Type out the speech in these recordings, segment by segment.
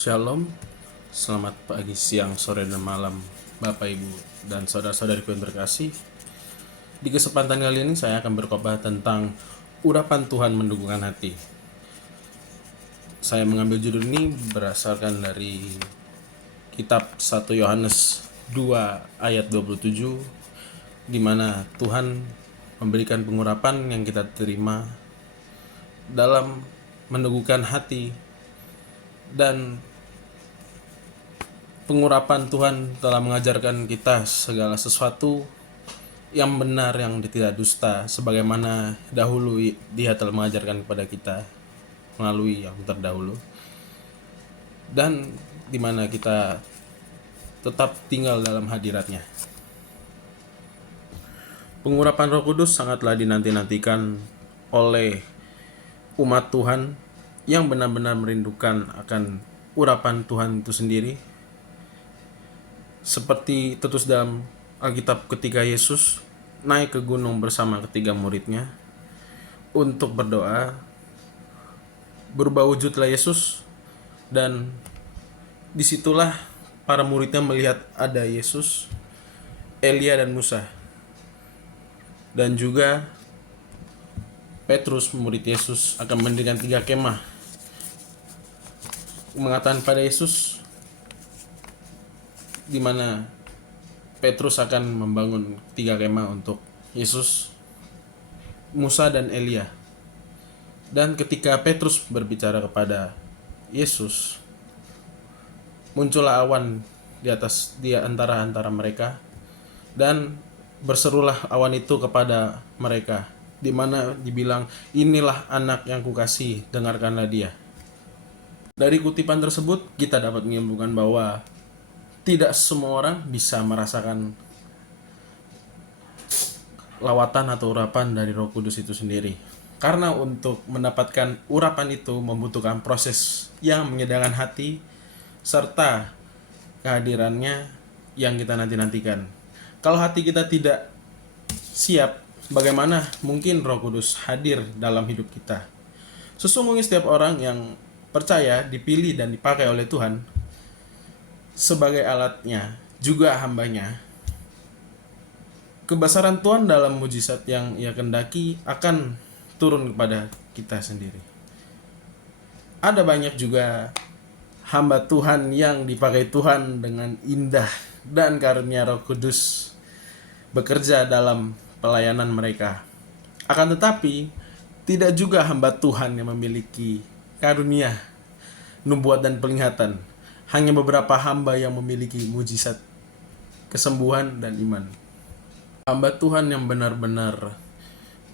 Shalom, selamat pagi, siang, sore, dan malam Bapak, Ibu, dan saudara-saudariku yang terkasih. Di kesempatan kali ini saya akan berkhotbah tentang urapan Tuhan mendukungkan hati. Saya mengambil judul ini berdasarkan dari kitab 1 Yohanes 2 ayat 27, di mana Tuhan memberikan pengurapan yang kita terima dalam meneguhkan hati, dan pengurapan Tuhan telah mengajarkan kita segala sesuatu yang benar, yang tidak dusta, sebagaimana dahulu Dia telah mengajarkan kepada kita melalui yang terdahulu, dan di mana kita tetap tinggal dalam hadiratnya. Pengurapan Roh Kudus sangatlah dinanti-nantikan oleh umat Tuhan yang benar-benar merindukan akan urapan Tuhan itu sendiri. Seperti tertulis dalam Alkitab, ketika Yesus naik ke gunung bersama ketiga muridnya untuk berdoa, berubah wujudlah Yesus, dan disitulah para muridnya melihat ada Yesus, Elia, dan Musa, dan juga Petrus, murid Yesus, akan mendirikan 3 kemah, mengatakan pada Yesus, di mana Petrus akan membangun 3 kemah untuk Yesus, Musa, dan Elia. Dan ketika Petrus berbicara kepada Yesus, muncullah awan di antara mereka, dan berserulah awan itu kepada mereka, di mana dibilang, inilah anak yang kukasihi, dengarkanlah dia. Dari kutipan tersebut kita dapat menyimpulkan bahwa tidak semua orang bisa merasakan lawatan atau urapan dari Roh Kudus itu sendiri. Karena untuk mendapatkan urapan itu membutuhkan proses yang menyedangkan hati serta kehadirannya yang kita nanti-nantikan. Kalau hati kita tidak siap, bagaimana mungkin Roh Kudus hadir dalam hidup kita? Sesungguhnya setiap orang yang percaya, dipilih dan dipakai oleh Tuhan sebagai alatnya, juga hambanya, kebesaran Tuhan dalam mujizat yang Ia kendaki akan turun kepada kita sendiri. Ada banyak juga hamba Tuhan yang dipakai Tuhan dengan indah, dan karunia Roh Kudus bekerja dalam pelayanan mereka. Akan tetapi tidak juga hamba Tuhan yang memiliki karunia nubuat dan penglihatan. Hanya beberapa hamba yang memiliki mujizat, kesembuhan, dan iman. Hamba Tuhan yang benar-benar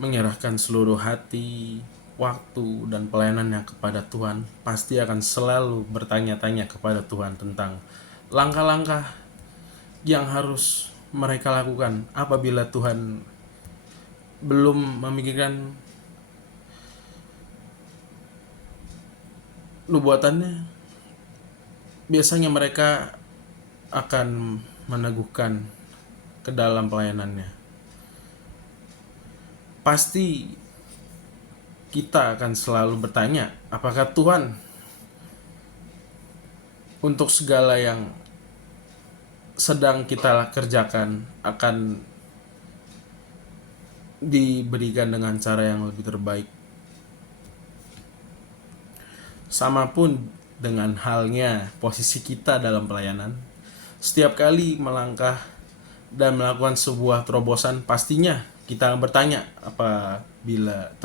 menyerahkan seluruh hati, waktu, dan pelayanannya kepada Tuhan pasti akan selalu bertanya-tanya kepada Tuhan tentang langkah-langkah yang harus mereka lakukan apabila Tuhan belum memikirkan nubuatannya. Biasanya mereka akan meneguhkan ke dalam pelayanannya. Pasti kita akan selalu bertanya, apakah Tuhan untuk segala yang sedang kita kerjakan akan diberikan dengan cara yang lebih terbaik. Sama pun dengan halnya posisi kita dalam pelayanan. Setiap kali melangkah dan melakukan sebuah terobosan, pastinya kita akan bertanya apabila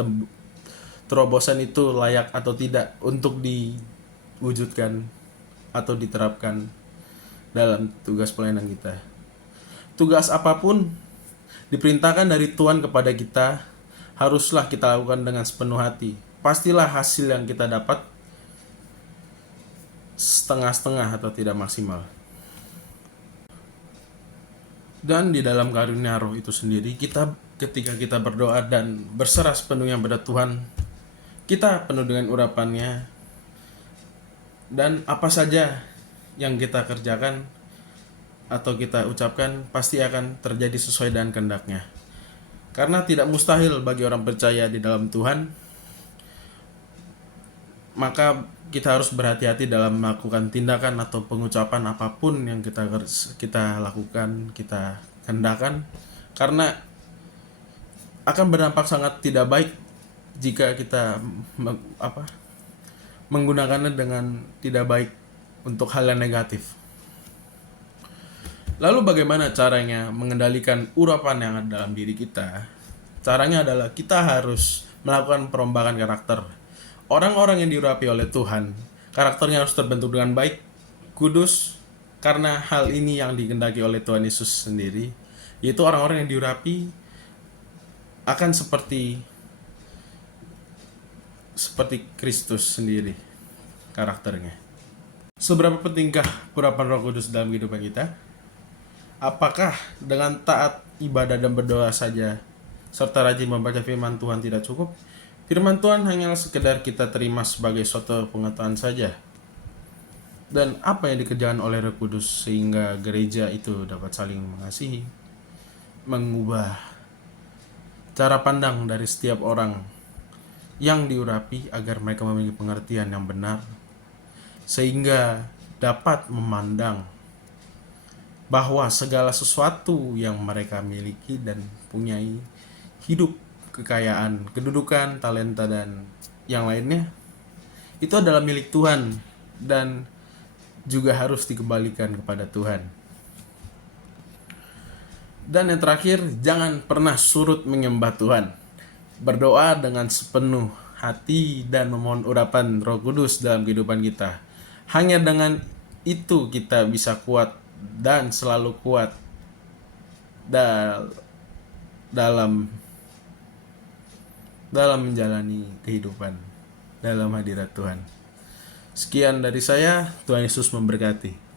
terobosan itu layak atau tidak untuk diwujudkan atau diterapkan dalam tugas pelayanan kita. Tugas apapun diperintahkan dari Tuhan kepada kita, haruslah kita lakukan dengan sepenuh hati. Pastilah hasil yang kita dapat setengah-setengah atau tidak maksimal. Dan di dalam karunia Roh itu sendiri, ketika kita berdoa dan berserah sepenuhnya pada Tuhan, kita penuh dengan urapannya, dan apa saja yang kita kerjakan atau kita ucapkan pasti akan terjadi sesuai dengan kehendaknya. Karena tidak mustahil bagi orang percaya di dalam Tuhan maka kita harus berhati-hati dalam melakukan tindakan atau pengucapan apapun yang kita lakukan, kita kendarakan, karena akan berdampak sangat tidak baik jika kita menggunakannya dengan tidak baik untuk hal yang negatif. Lalu bagaimana caranya mengendalikan urapan yang ada dalam diri kita? Caranya adalah kita harus melakukan perombakan karakter. Orang-orang yang diurapi oleh Tuhan, karakternya harus terbentuk dengan baik, kudus, karena hal ini yang dikehendaki oleh Tuhan Yesus sendiri, yaitu orang-orang yang diurapi akan seperti Kristus sendiri karakternya. Seberapa pentingkah urapan Roh Kudus dalam kehidupan kita? Apakah dengan taat ibadah dan berdoa saja serta rajin membaca firman Tuhan tidak cukup? Firman Tuhan hanyalah sekedar kita terima sebagai suatu pengetahuan saja. Dan apa yang dikerjakan oleh Roh Kudus sehingga gereja itu dapat saling mengasihi, mengubah cara pandang dari setiap orang yang diurapi agar mereka memiliki pengertian yang benar, sehingga dapat memandang bahwa segala sesuatu yang mereka miliki dan punyai, hidup, kekayaan, kedudukan, talenta, dan yang lainnya, itu adalah milik Tuhan dan juga harus dikembalikan kepada Tuhan. Dan yang terakhir, jangan pernah surut menyembah Tuhan. Berdoa dengan sepenuh hati dan memohon urapan Roh Kudus dalam kehidupan kita. Hanya dengan itu kita bisa kuat dan selalu kuat dalam menjalani kehidupan dalam hadirat Tuhan. Sekian dari saya, Tuhan Yesus memberkati.